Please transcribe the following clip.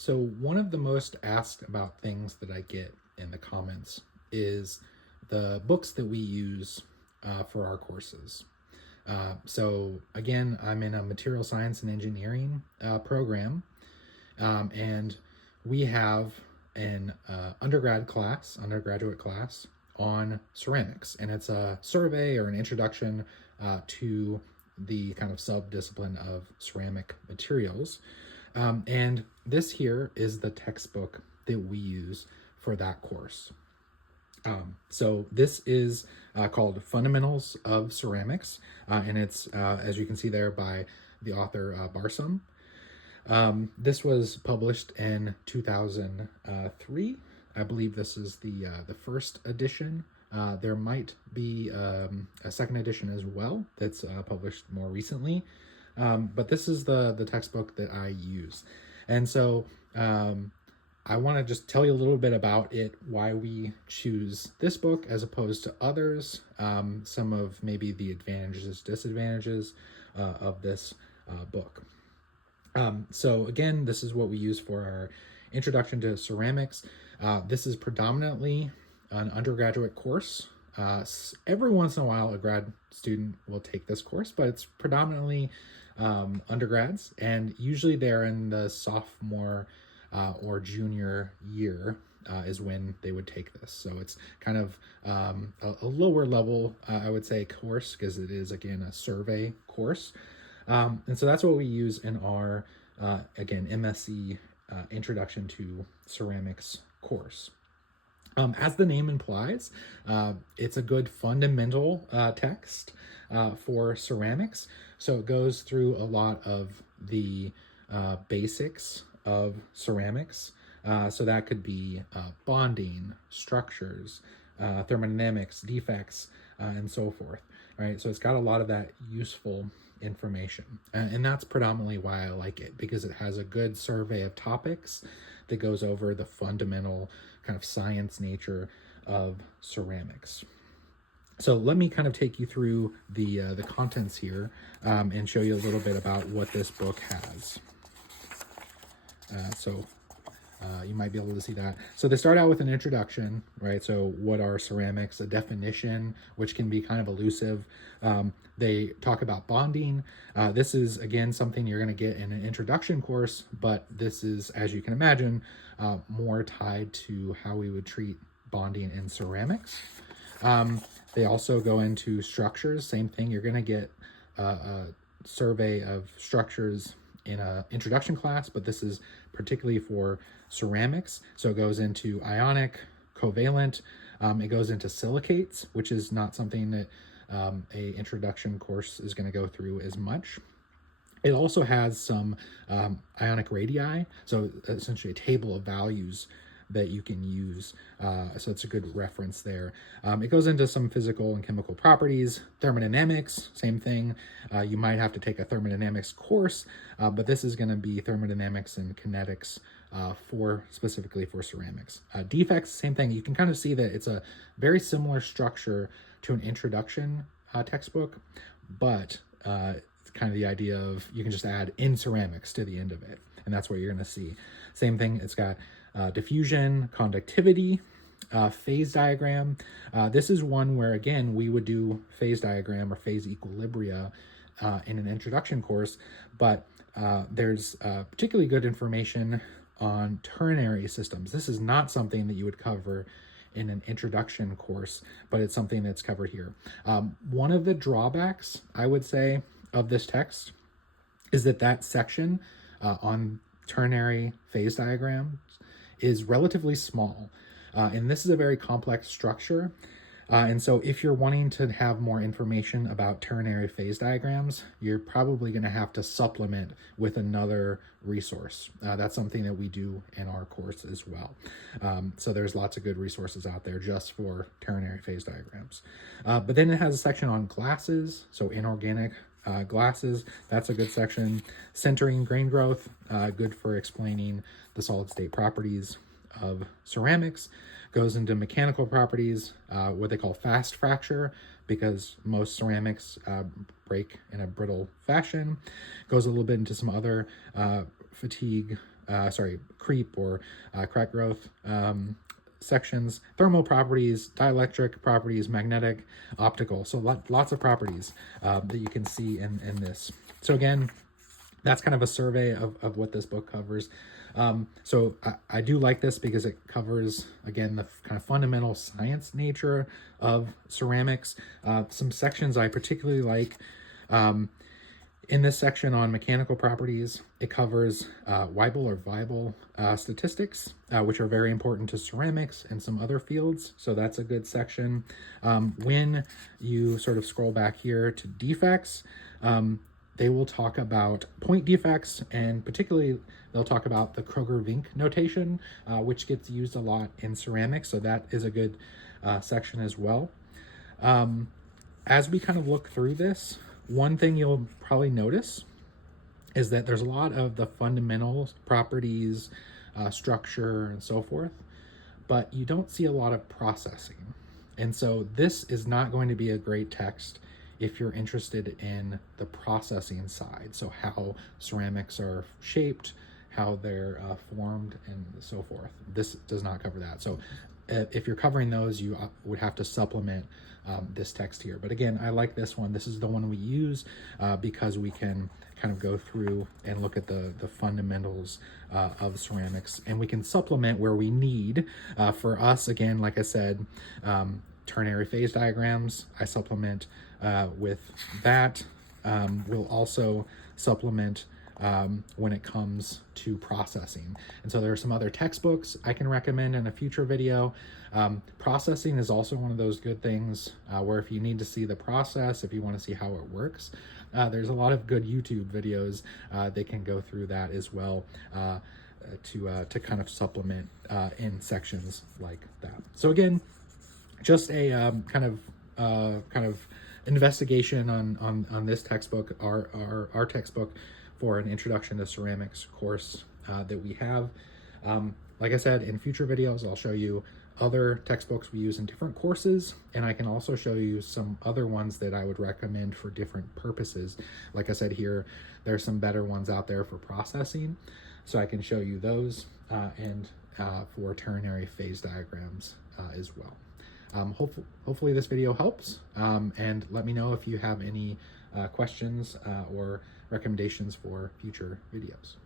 So one of the most asked about things that I get in the comments is the books that we use for our courses. So again, I'm in a material science and engineering program, and we have an undergraduate class on ceramics, and it's a survey or an introduction to the kind of sub-discipline of ceramic materials. And this here is the textbook that we use for that course. So this is called Fundamentals of Ceramics, and it's, as you can see there, by the author Barsoum. This was published in 2003. I believe this is the first edition. There might be a second edition as well that's published more recently. But this is the textbook that I use. And so I want to just tell you a little bit about it, why we choose this book as opposed to others, some of maybe the advantages, disadvantages of this book. So again, this is what we use for our introduction to ceramics. This is predominantly an undergraduate course. Every once in a while, a grad student will take this course, but it's predominantly undergrads, and usually they're in the sophomore or junior year is when they would take this. So it's kind of a lower level, I would say, course, because it is, again, a survey course. And so that's what we use in our, again, MSc Introduction to Ceramics course. As the name implies, it's a good fundamental text for ceramics. So it goes through a lot of the basics of ceramics. So that could be bonding, structures, thermodynamics, defects, and so forth. Right. So it's got a lot of that useful information. And that's predominantly why I like it, because it has a good survey of topics that goes over the fundamental kind of science nature of ceramics. So let me kind of take you through the contents here and show you a little bit about what this book has. You might be able to see that. So they start out with an introduction, right? So what are ceramics? A definition, which can be kind of elusive. They talk about bonding. This is, again, something you're going to get in an introduction course, but this is, as you can imagine, more tied to how we would treat bonding in ceramics. They also go into structures. Same thing. You're going to get a survey of structures in an introduction class, but this is particularly for ceramics. So it goes into ionic, covalent. It goes into silicates, which is not something that a introduction course is going to go through as much. It also has some ionic radii, so essentially a table of values that you can use. So it's a good reference there. It goes into some physical and chemical properties. Thermodynamics, same thing. You might have to take a thermodynamics course, but this is going to be thermodynamics and kinetics specifically for ceramics. Defects, same thing. You can kind of see that it's a very similar structure to an introduction textbook, but it's kind of the idea of you can just add in ceramics to the end of it, and that's what you're going to see. Same thing, it's got diffusion, conductivity, phase diagram. This is one where, again, we would do phase diagram or phase equilibria in an introduction course, but there's particularly good information on ternary systems. This is not something that you would cover in an introduction course, but it's something that's covered here. One of the drawbacks, I would say, of this text is that section on ternary phase diagrams is relatively small. And this is a very complex structure. And so if you're wanting to have more information about ternary phase diagrams, you're probably going to have to supplement with another resource. That's something that we do in our course as well. So there's lots of good resources out there just for ternary phase diagrams. But then it has a section on glasses, so inorganic glasses. That's a good section. Centering grain growth, good for explaining the solid state properties of ceramics. Goes into mechanical properties, what they call fast fracture, because most ceramics break in a brittle fashion. Goes a little bit into some other fatigue creep or crack growth sections, thermal properties, dielectric properties, magnetic, optical. So lots of properties that you can see in this. So again, that's kind of a survey of what this book covers. So I do like this because it covers, again, the kind of fundamental science nature of ceramics. Some sections I particularly like. In this section on mechanical properties, it covers Weibull statistics, which are very important to ceramics and some other fields. So that's a good section. When you sort of scroll back here to defects, they will talk about point defects, and particularly they'll talk about the Kroger-Vink notation, which gets used a lot in ceramics. So that is a good section as well. As we kind of look through this, one thing you'll probably notice is that there's a lot of the fundamental properties, structure, and so forth, but you don't see a lot of processing. And so this is not going to be a great text if you're interested in the processing side. So how ceramics are shaped, how they're formed, and so forth. This does not cover that. So if you're covering those, you would have to supplement this text here. But again, I like this one. This is the one we use because we can kind of go through and look at the fundamentals of ceramics, and we can supplement where we need. For us, again, like I said, ternary phase diagrams, I supplement with that. We'll also supplement when it comes to processing. And so there are some other textbooks I can recommend in a future video. Processing is also one of those good things where if you need to see the process, if you want to see how it works, there's a lot of good YouTube videos that can go through that as well to kind of supplement in sections like that. So again, just a kind of investigation on this textbook, our textbook for an Introduction to Ceramics course that we have. Like I said, in future videos, I'll show you other textbooks we use in different courses, and I can also show you some other ones that I would recommend for different purposes. Like I said here, there are some better ones out there for processing, so I can show you those, and for ternary phase diagrams as well. Hopefully this video helps, and let me know if you have any questions or recommendations for future videos.